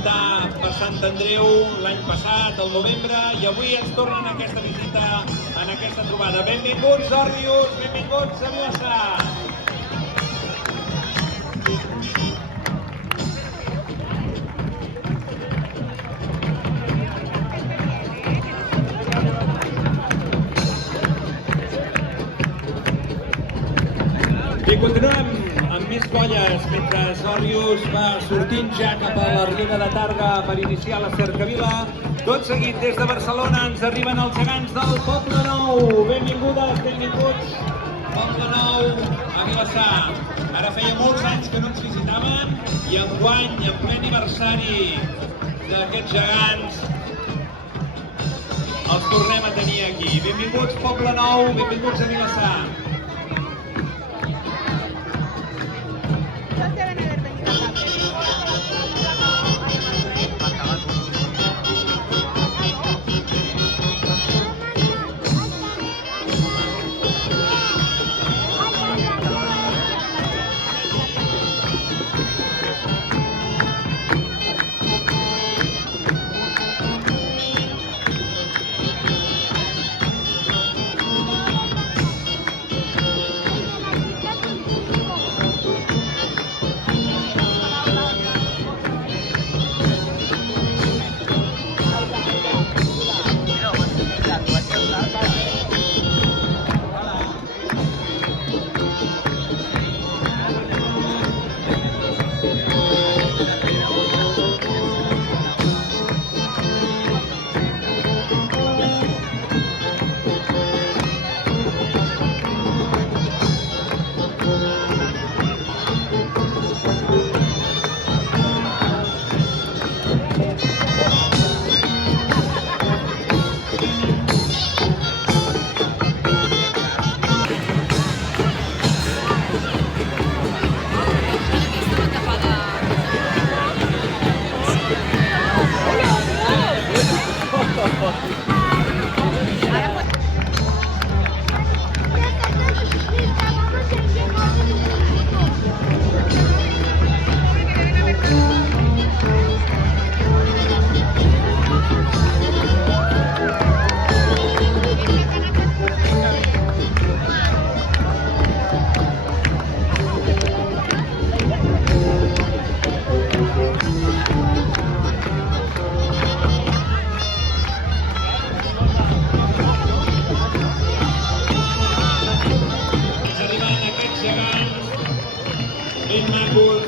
visitar per Sant Andreu l'any passat, al novembre, i avui ens tornen aquesta visita, en aquesta trobada. Benvinguts, Òrrius, benvinguts a Vilassar. I continuem amb més colles mentre Òrrius va sortint ja cap a la Riera de Targa per iniciar la cercavila. Tot seguit des de Barcelona ens arriben els gegants del Poble Nou. Benvingudes, benvinguts, Poble Nou a Vilassar. Ara feia molts anys que no ens visitaven i enguany, en ple aniversari d'aquests gegants, els tornem a tenir aquí. Benvinguts, Poble Nou, benvinguts a Vilassar.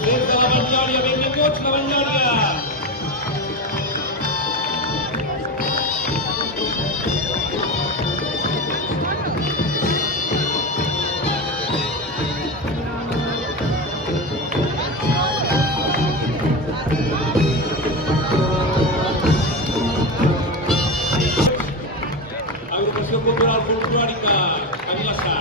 Des de la Vanllòria, benvinguts la Vanllòria! Agrupació Cultural Folclòrica a Vilassar.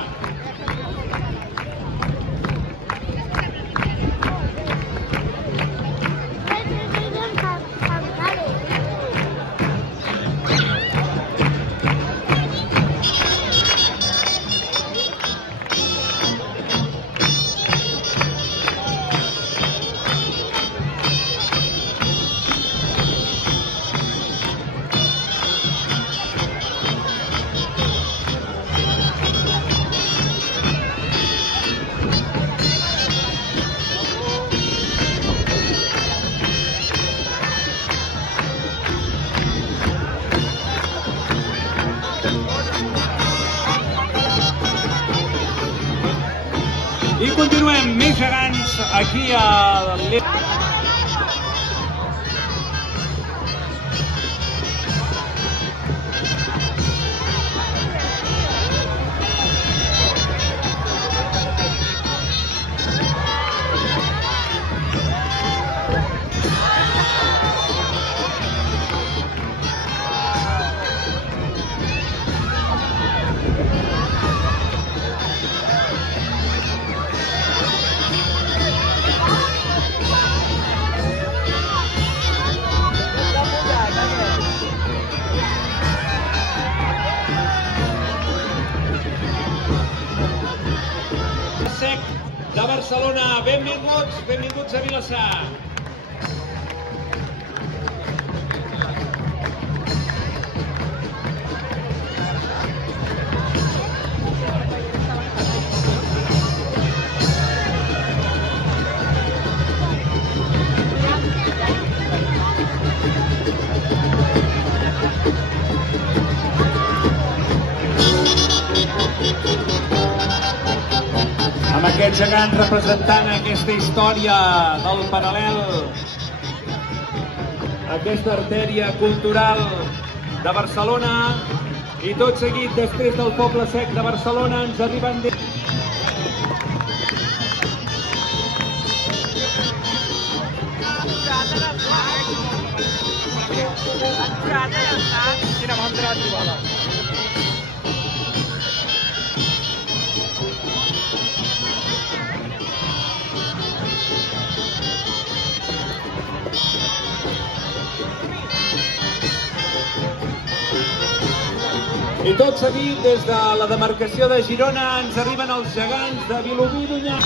I continuem, més gegants aquí a l'E... de Barcelona. Benvinguts, benvinguts a Vilassar. Aquests gegants representant aquesta història del paral·lel, aquesta artèria cultural de Barcelona, i tot seguit, després del Poble Sec de Barcelona, ens arriben... Quina mandra trobada. I tot seguit, des de la demarcació de Girona, ens arriben els gegants de Vilobí d'Onyar.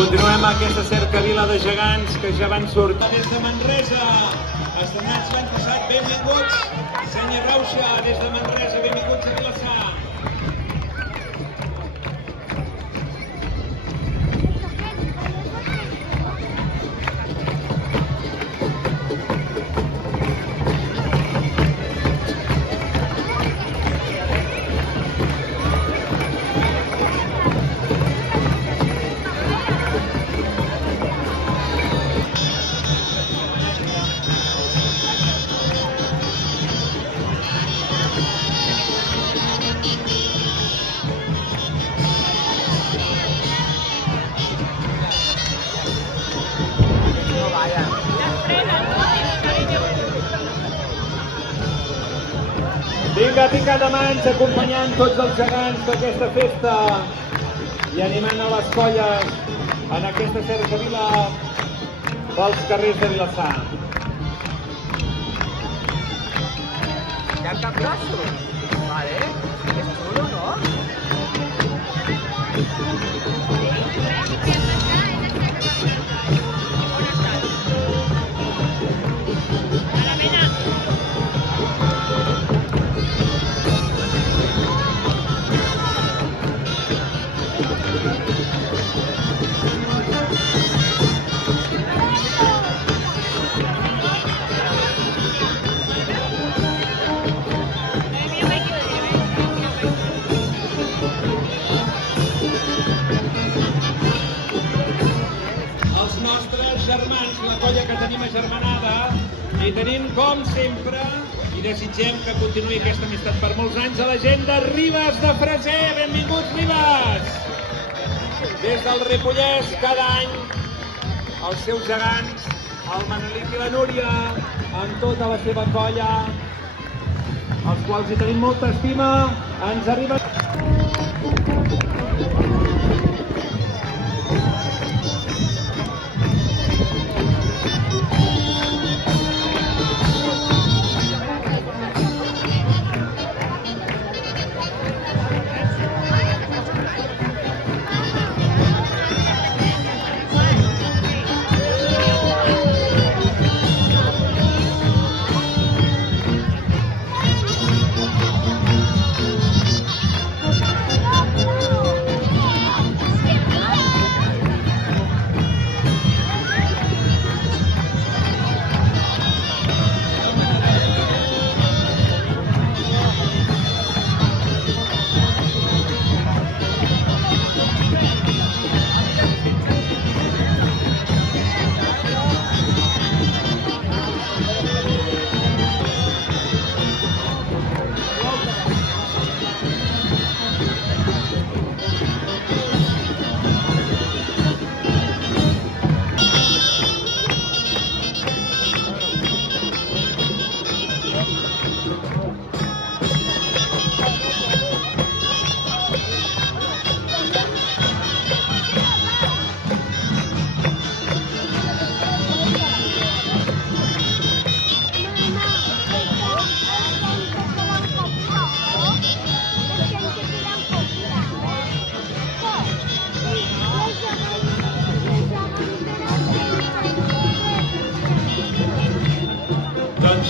Continuem aquesta cercavila de gegants que ja van sortir. Des de Manresa, estrenats l'any passat, benvinguts. Senya Rauxa, des de Manresa, benvinguts a Vilassar. Vinga, pica de mans, acompanyant tots els gegants d'aquesta festa i animant a les colles en aquesta cercavila pels carrers de Vilassar. ¿Ya está plazo? Vale, es chulo, ¿no? Germans, la colla que tenim agermanada, i tenim, com sempre, i desitgem que continuï aquesta amistat per molts anys, a la gent de Ribes de Freser. Benvinguts, Ribes! Des del Ripollès, cada any, els seus gegants, el Manelic i la Núria, amb tota la seva colla, als quals hi tenim molta estima, ens arriben...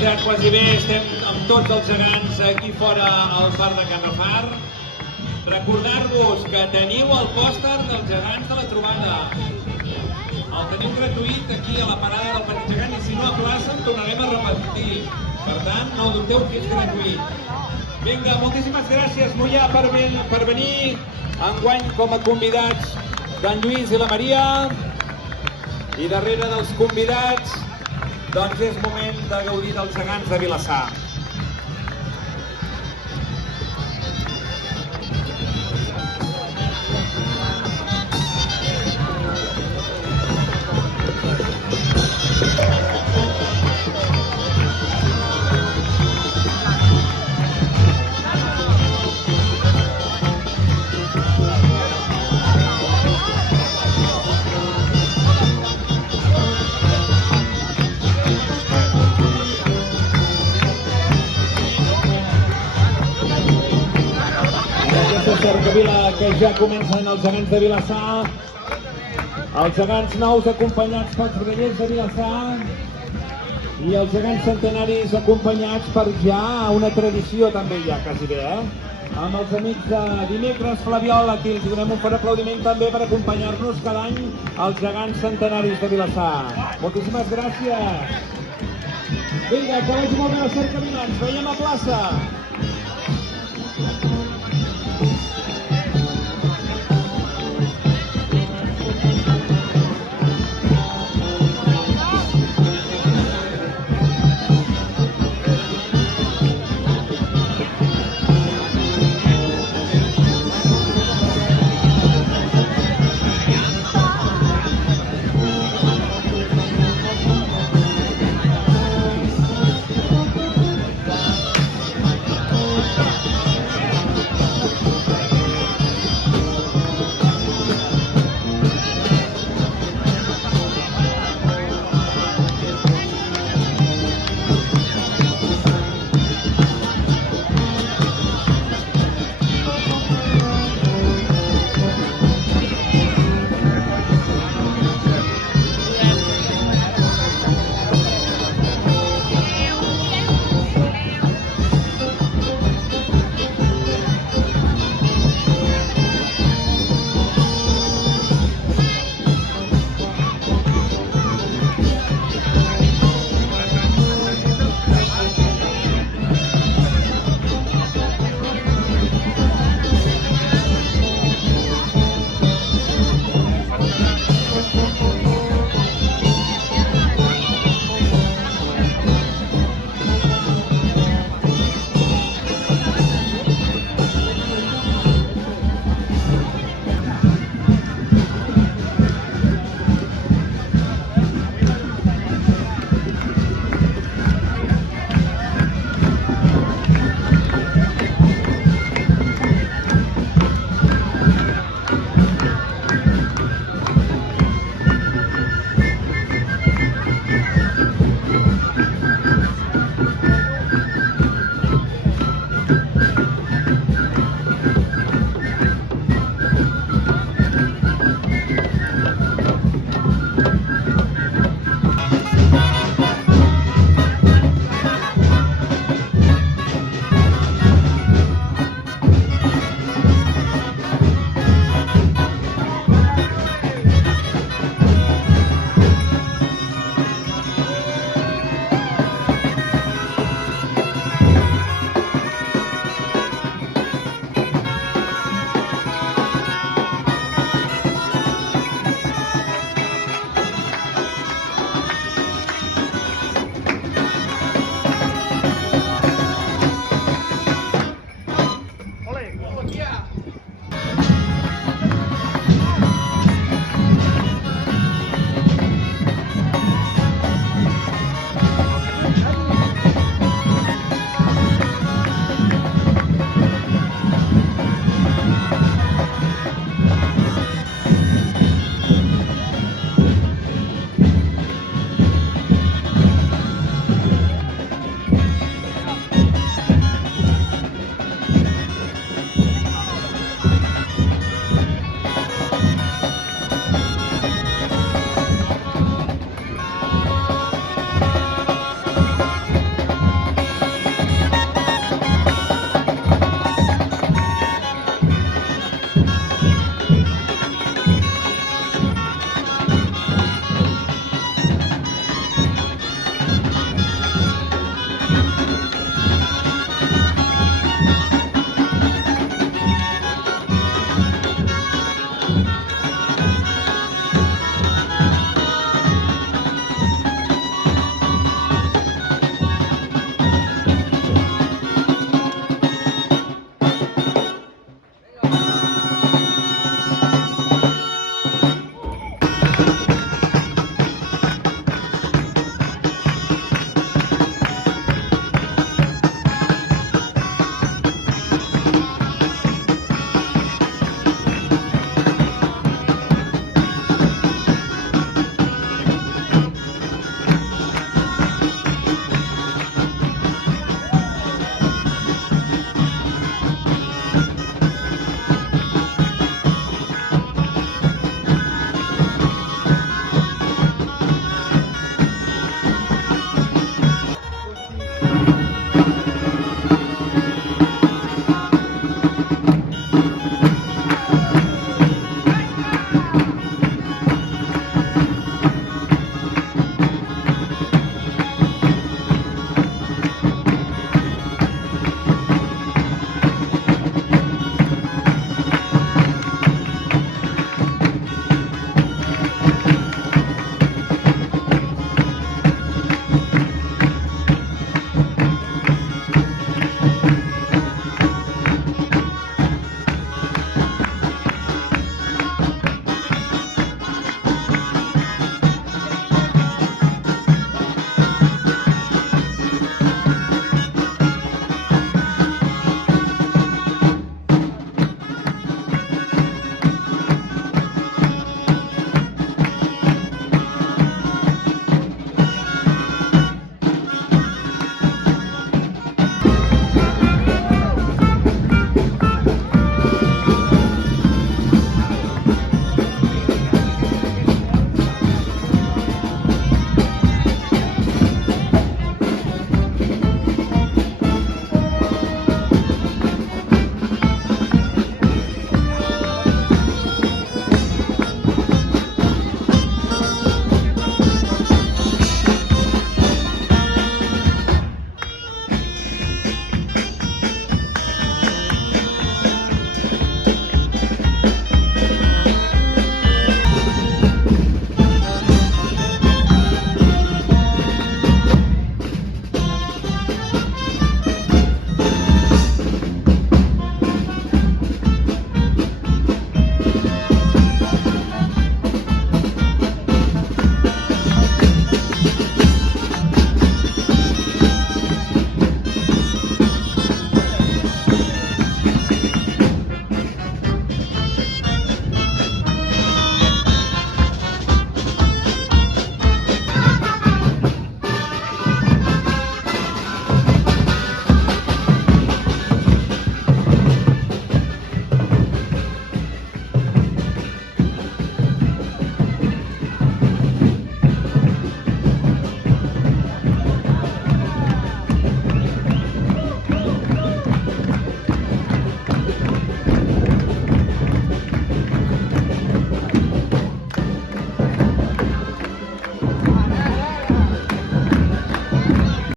Ja quasi bé estem amb tots els gegants aquí fora al parc de Can Rafar. Recordar-vos que teniu el pòster dels gegants de la trobada. El teniu gratuït aquí a la parada del Parc Gegant i si no a plaça en tornarem a repetir. Per tant, no dubteu que és gratuït. Vinga, moltíssimes gràcies, Moià, per venir enguany com a convidats d'en Lluís i la Maria. I darrere dels convidats, doncs és moment de gaudir dels gegants de Vilassar. Cercavila que ja comencen els gegants de Vilassar, els gegants nous acompanyats pels grallers de Vilassar i els gegants centenaris acompanyats per ja una tradició també ja quasi bé, amb els amics de Dimecres Flabiol, aquí els donem un fort aplaudiment també per acompanyar-nos cada any als gegants centenaris de Vilassar. Moltíssimes gràcies. Vinga, que vagi molt bé la cercavila, ens veiem a plaça.